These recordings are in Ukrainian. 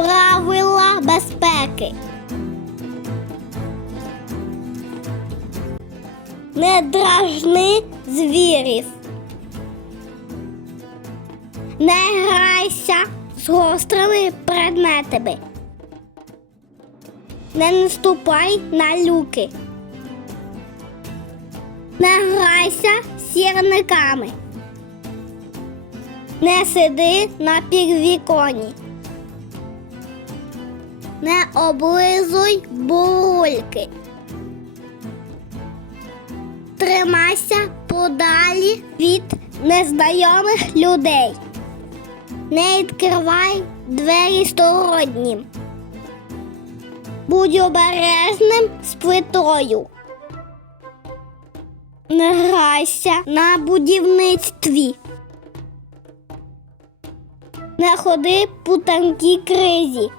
правила безпеки. Не дражни звірів. Не грайся з гострими предметами. Не наступай на люки. Не грайся з сірниками. Не сиди на підвіконі. Не облизуй бурульки. Тримайся подалі від незнайомих людей. Не відкривай двері стороннім. Будь обережним з плитою. Не грайся на будівництві. Не ходи по танкій кризі.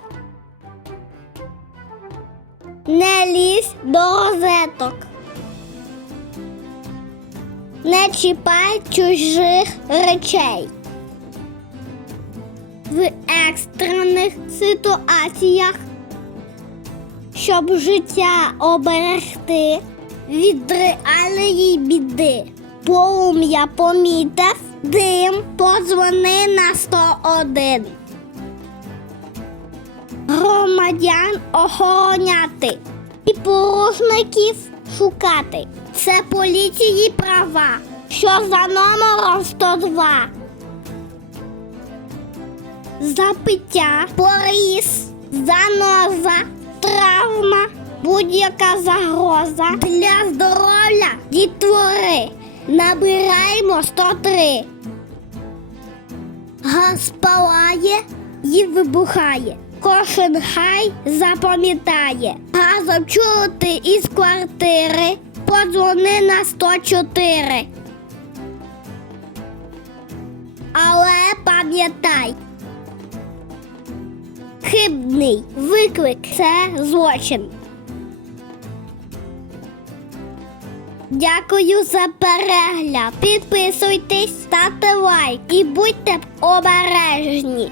Не лізь до розеток. Не чіпай чужих речей. В екстрених ситуаціях, щоб життя оберегти від реальної біди. Полум'я помітив дим, подзвони на 101. Громадян охороняти і порушників шукати. Це поліції права, що за номером 102. Запиття, поріз, заноза, травма, будь-яка загроза для здоров'я дітвори. Набираємо 103. Газ палає і вибухає. Кожен хай запам'ятає. Газом чути із квартири. Подзвони на 104. Але пам'ятай. Хибний виклик це злочин. Дякую за перегляд. Підписуйтесь, ставте лайк і будьте обережні.